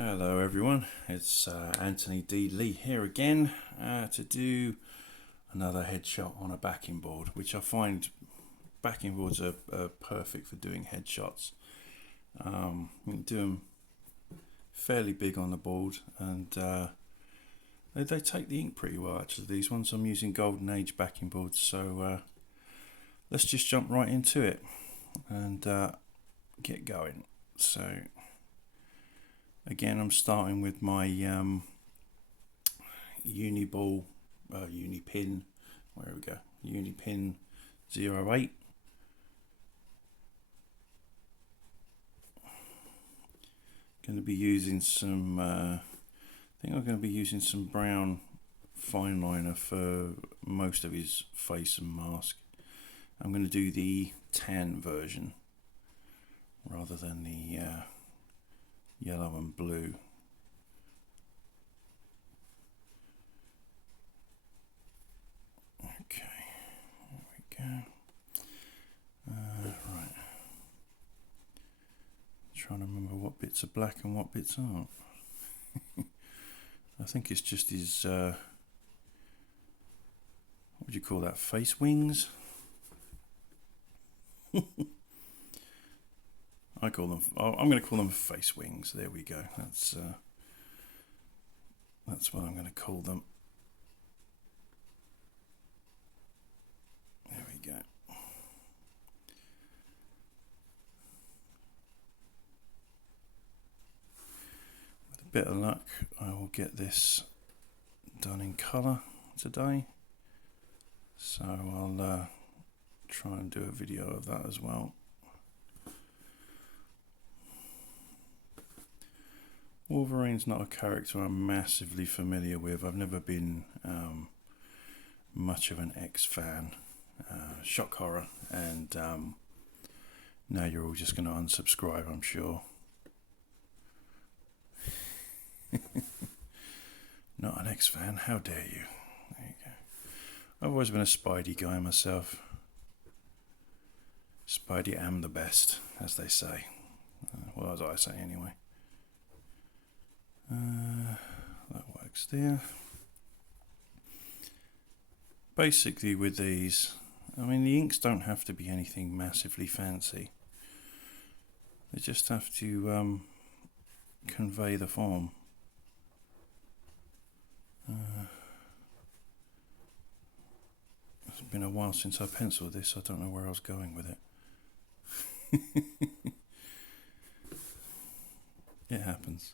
Hello everyone, it's Anthony D. Lee here again to do another headshot on a backing board, which I find backing boards are perfect for doing headshots. You can do them fairly big on the board, and they take the ink pretty well actually. These ones, I'm using Golden Age backing boards, so let's just jump right into it and get going. So again, I'm starting with my Uniball, Unipin, where we go, Unipin 08. Going to be using some, I think I'm going to be using some brown fine liner for most of his face and mask. I'm going to do the tan version rather than the yellow and blue. Okay, there we go. Right. Trying to remember what bits are black and what bits aren't. I think it's just his, what would you call that, face wings? I call them, I'm going to call them face wings. There we go. That's what I'm going to call them. There we go. With a bit of luck, I will get this done in colour today. So I'll try and do a video of that as well. Wolverine's not a character I'm massively familiar with. I've never been much of an X fan. Shock horror, and now you're all just going to unsubscribe, I'm sure. Not an X fan, how dare you. There you go. I've always been a Spidey guy myself. Spidey am the best, as they say. Well, as I say anyway. That works there. Basically with these, I mean, the inks don't have to be anything massively fancy. They just have to convey the form. It's been a while since I penciled this, I don't know where I was going with it. It happens.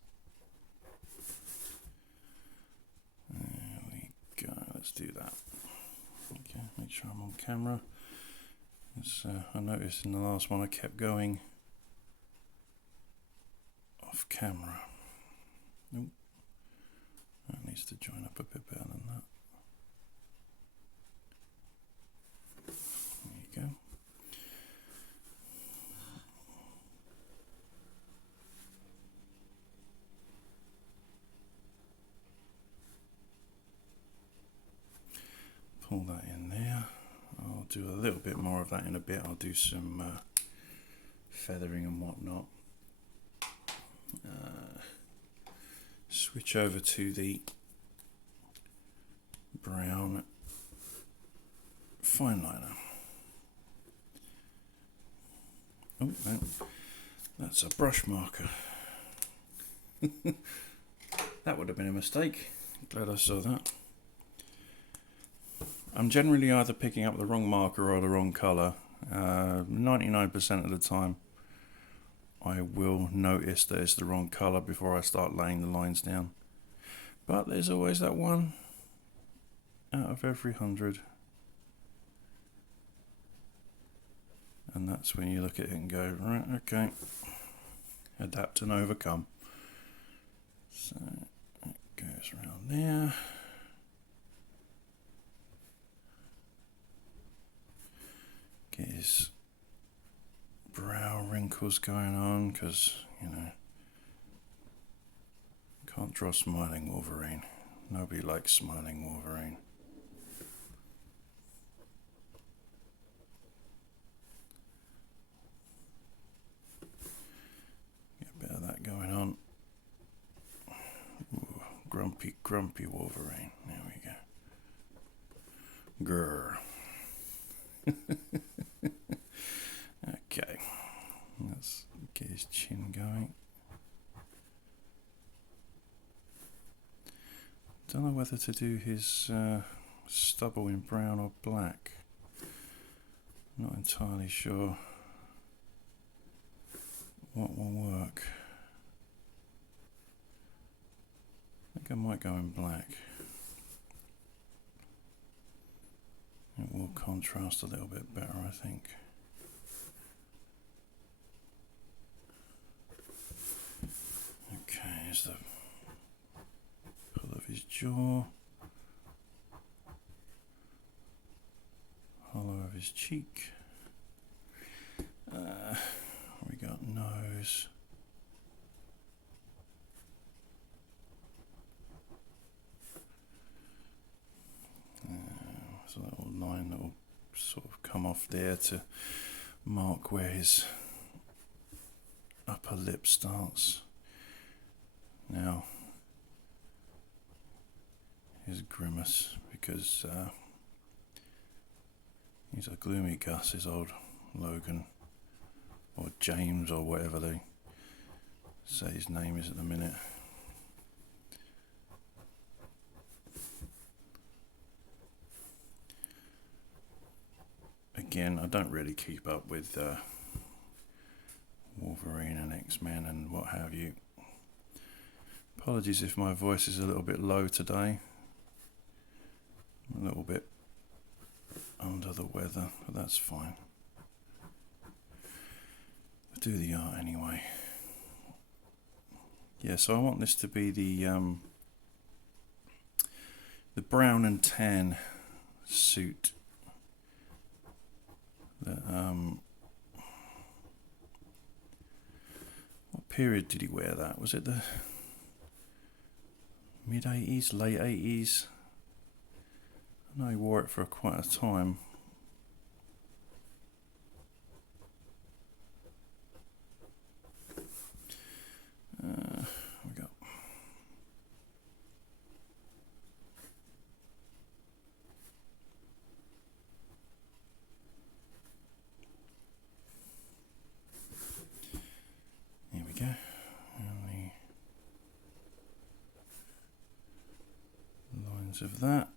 There we go, let's do that. Okay, make sure I'm on camera. I noticed in the last one I kept going off camera. Nope. That needs to join up a bit better than that. There you go. Pull that in there. I'll do a little bit more of that in a bit. I'll do some feathering and whatnot. Switch over to the brown fine liner. Oh no, that's a brush marker. That would have been a mistake. Glad I saw that. I'm generally either picking up the wrong marker or the wrong colour. 99% of the time I will notice that it's the wrong colour before I start laying the lines down. But there's always that one out of every 100. And that's when you look at it and go, right, okay, adapt and overcome. So it goes around there. Get his brow wrinkles going on, because, you know, can't draw smiling Wolverine. Nobody likes smiling Wolverine. Get a bit of that going on. Grumpy, grumpy Wolverine. There we go. Grrr. Okay. Let's get his chin going. Don't know whether to do his stubble in brown or black. Not entirely sure what will work. I think I might go in black. It will contrast a little bit better, I think. Okay, here's the pull of his jaw. Hollow of his cheek. We got nose. There's a little line that will sort of come off there to mark where his upper lip starts. Now, his grimace, because he's a gloomy Gus, his old Logan, or James, or whatever they say his name is at the minute. Again, I don't really keep up with Wolverine and X-Men and what have you. Apologies if my voice is a little bit low today. I'm a little bit under the weather, but that's fine. I'll do the art anyway. Yeah, so I want this to be the brown and tan suit that what period did he wear that? Was it the mid-80s, late 80s? I know he wore it for quite a time. We got here we go. And the lines of that.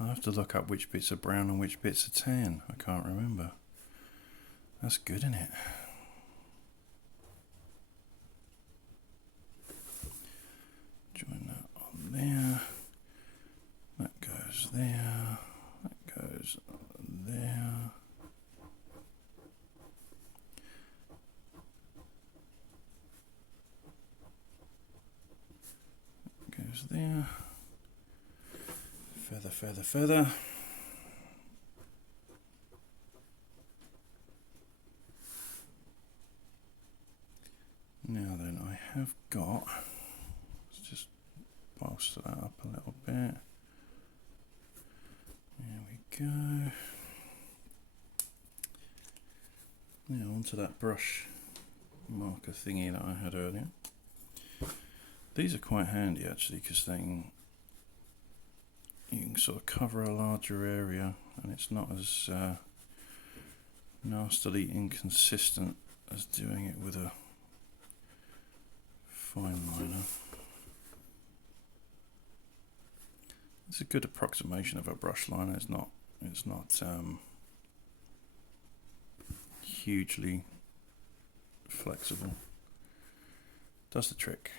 I have to look up which bits are brown and which bits are tan. I can't remember. That's good, isn't it? Join that on there. That goes there. That goes there. That goes there. Feather, feather, feather. Now then, I have got, let's just bolster that up a little bit. There we go. Now onto that brush marker thingy that I had earlier. These are quite handy actually, because then you can sort of cover a larger area and it's not as nastily inconsistent as doing it with a fine liner. It's a good approximation of a brush liner. It's not hugely flexible. Does the trick.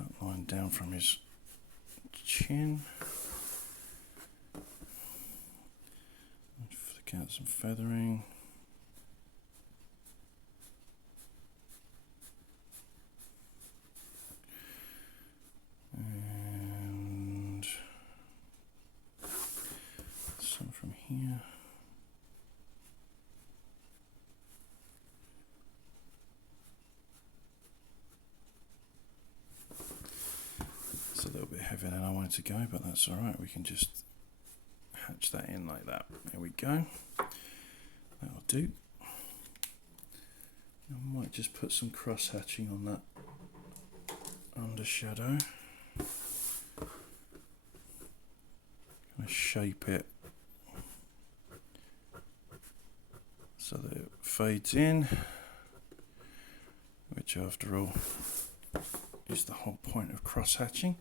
That line down from his chin. Flick out some feathering. And some from here. It's a little bit heavier than I wanted to go, but that's alright. We can just hatch match that in like that. There we go. That'll do. I might just put some cross hatching on that under shadow. Kind of shape it so that it fades in, which after all is the whole point of cross hatching.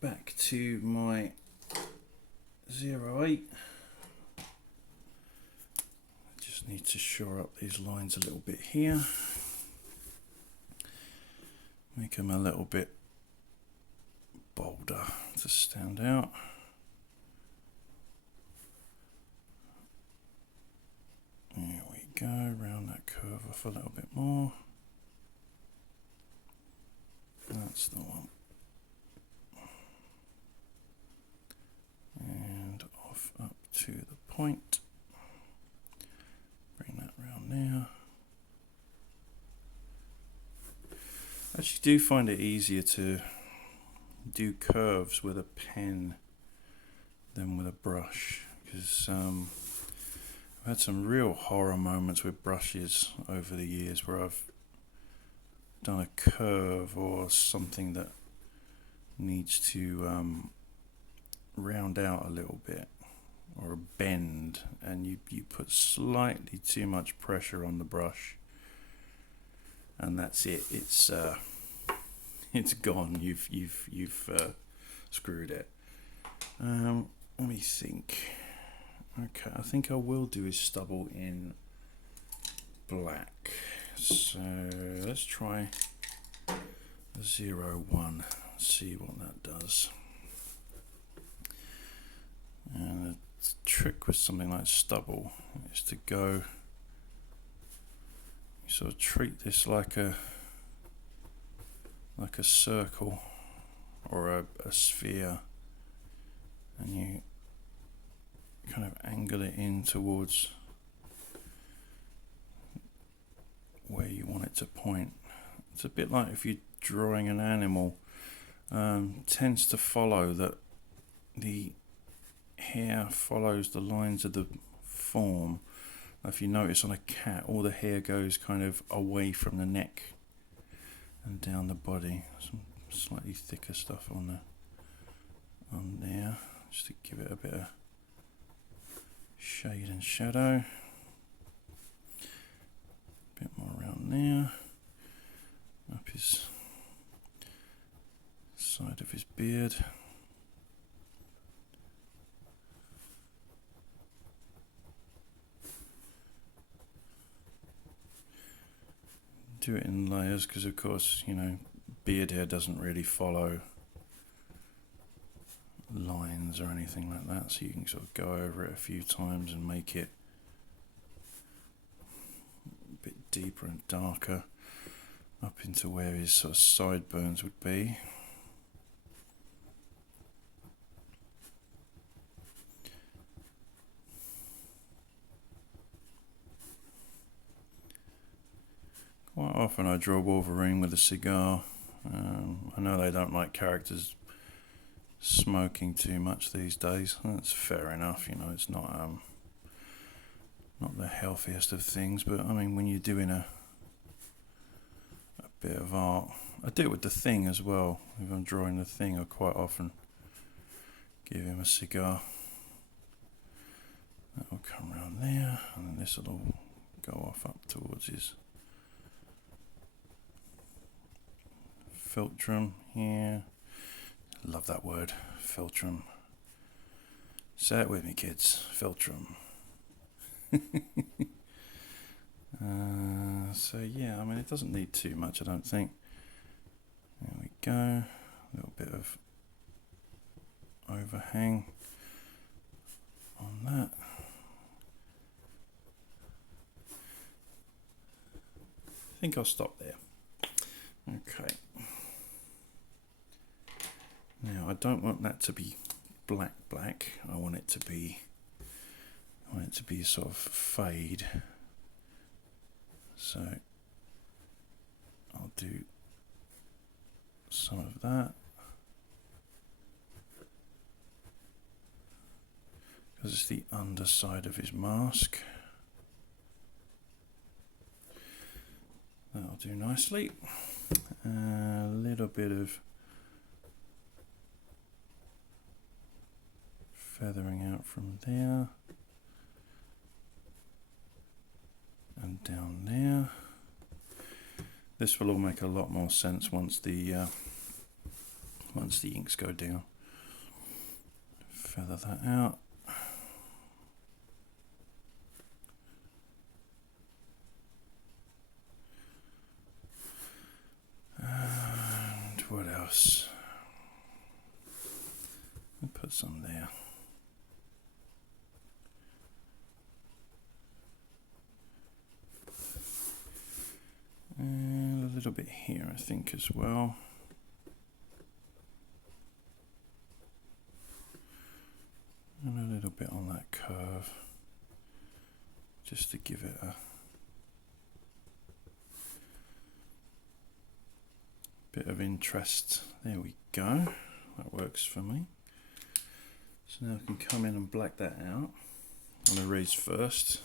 Back to my 08. Just need to shore up these lines a little bit here. Make them a little bit bolder to stand out. There we go, round that curve off a little bit more. That's the one. And off up to the point. Bring that round there. I actually do find it easier to do curves with a pen than with a brush, because I've had some real horror moments with brushes over the years where I've done a curve or something that needs to round out a little bit, or a bend, and you put slightly too much pressure on the brush, and that's it. It's gone. You've screwed it. Let me think. Okay, I think I will do is stubble in black. So let's try 01. See what that does. And the trick with something like stubble is to go, you sort of treat this like a circle or a sphere, and you kind of angle it in towards where you want it to point. It's a bit like if you're drawing an animal, tends to follow that the hair follows the lines of the form. If you notice on a cat, all the hair goes kind of away from the neck and down the body. Some slightly thicker stuff on there, just to give it a bit of shade and shadow. A bit more around there, up his side of his beard. Do it in layers, because of course, you know, beard hair doesn't really follow lines or anything like that, so you can sort of go over it a few times and make it a bit deeper and darker up into where his sort of sideburns would be. Quite often I draw Wolverine with a cigar. I know they don't like characters smoking too much these days. That's fair enough, you know, it's not the healthiest of things, but I mean, when you're doing a bit of art, I do it with the Thing as well. If I'm drawing the Thing, I quite often give him a cigar. That will come around there, and then this will all go off up towards his philtrum here. Love that word, philtrum. Say it with me, kids. Philtrum. So yeah, I mean, it doesn't need too much, I don't think. There we go. A little bit of overhang on that. I think I'll stop there. Okay. Now, I don't want that to be black. I want it to be sort of fade. So I'll do some of that. because it's the underside of his mask. That'll do nicely. A little bit of feathering out from there and down there. This will all make a lot more sense once the inks go down. Feather that out. And what else? I'll put some there. And a little bit here, I think, as well. And a little bit on that curve, just to give it a bit of interest. There we go. That works for me. So now I can come in and black that out. I'm going to erase first.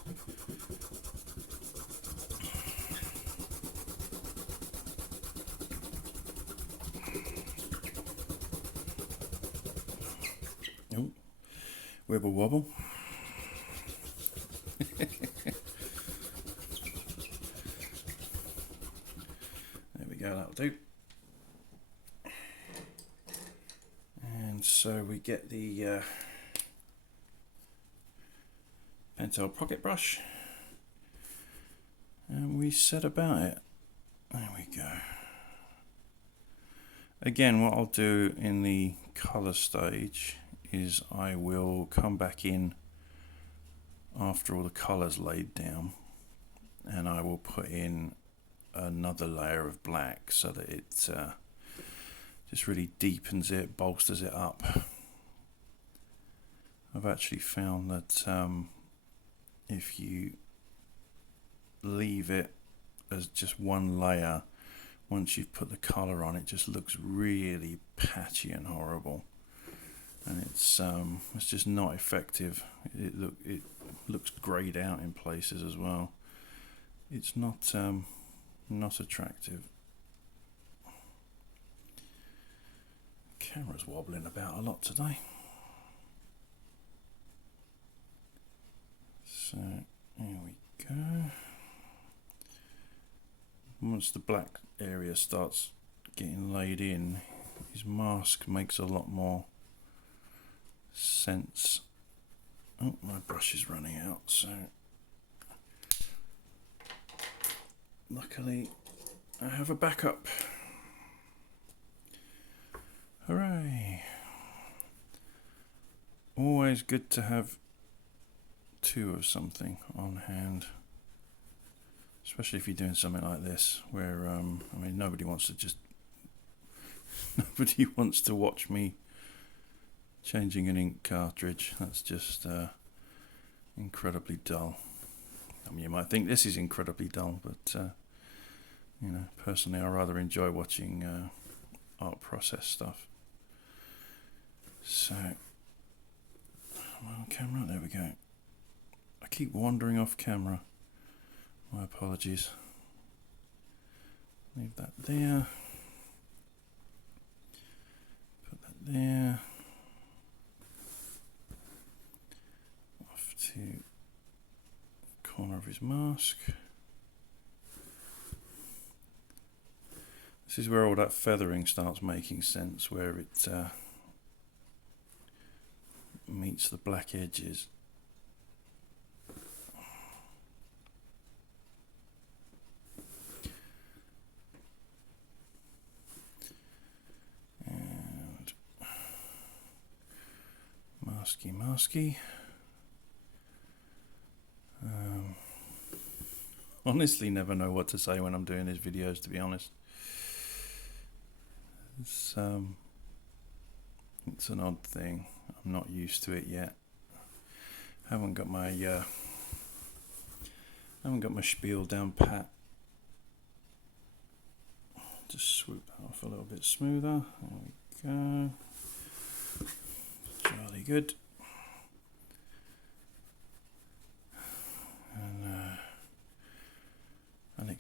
Oh, wibble wobble. There we go, that'll do. And so we get the pentel pocket brush and we set about it. There we go. Again, what I'll do in the colour stage is I will come back in after all the colours laid down and I will put in another layer of black so that it just really deepens it, bolsters it up. I've actually found that if you leave it as just one layer, once you've put the colour on, it just looks really patchy and horrible, and it's just not effective. It looks greyed out in places as well. It's not attractive. Camera's wobbling about a lot today. So here we go. Once the black area starts getting laid in, his mask makes a lot more sense. Oh, my brush is running out, so luckily I have a backup. Hooray! Always good to have two of something on hand, especially if you're doing something like this where I mean, nobody wants to watch me changing an ink cartridge. That's just incredibly dull. I mean, you might think this is incredibly dull, but you know, personally I rather enjoy watching art process stuff. So am I on camera? There we go. I keep wandering off camera. My apologies. Leave that there. Put that there. Off to the corner of his mask. This is where all that feathering starts making sense, where it meets the black edges. And masky. Honestly, never know what to say when I'm doing these videos, to be honest. It's an odd thing. I'm not used to it yet. Haven't got my spiel down pat. Just swoop that off a little bit smoother. There we go. Jolly good.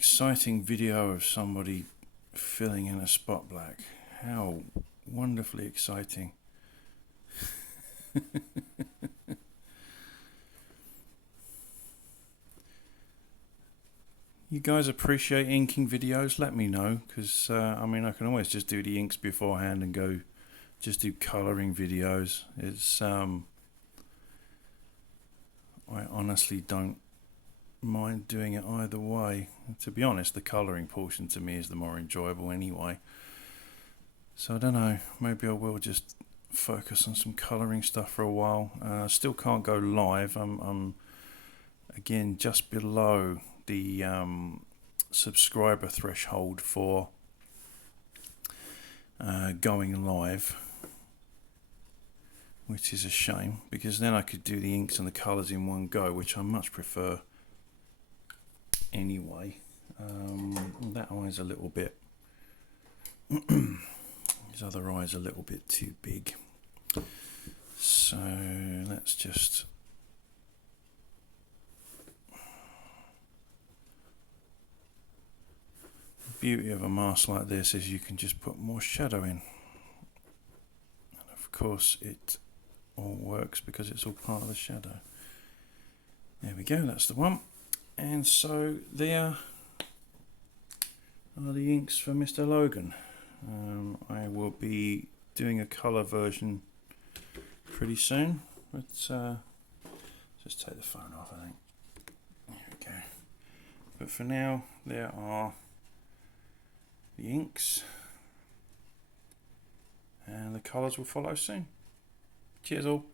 exciting video of somebody filling in a spot black. How wonderfully exciting. You guys appreciate inking videos? Let me know, because I mean, I can always just do the inks beforehand and go just do colouring videos. It's I honestly don't mind doing it either way. To be honest, the colouring portion to me is the more enjoyable anyway. So I don't know, maybe I will just focus on some colouring stuff for a while. Still can't go live. I'm again just below the subscriber threshold for going live, which is a shame, because then I could do the inks and the colours in one go, which I much prefer anyway. That eye's a little bit his other eye's a little bit too big, so let's just the beauty of a mask like this is you can just put more shadow in, and of course it all works because it's all part of the shadow. There we go, that's the one. And so there are the inks for Mr. Logan. I will be doing a colour version pretty soon. Let's just take the phone off, I think. There we go. But for now, there are the inks, and the colours will follow soon. Cheers all.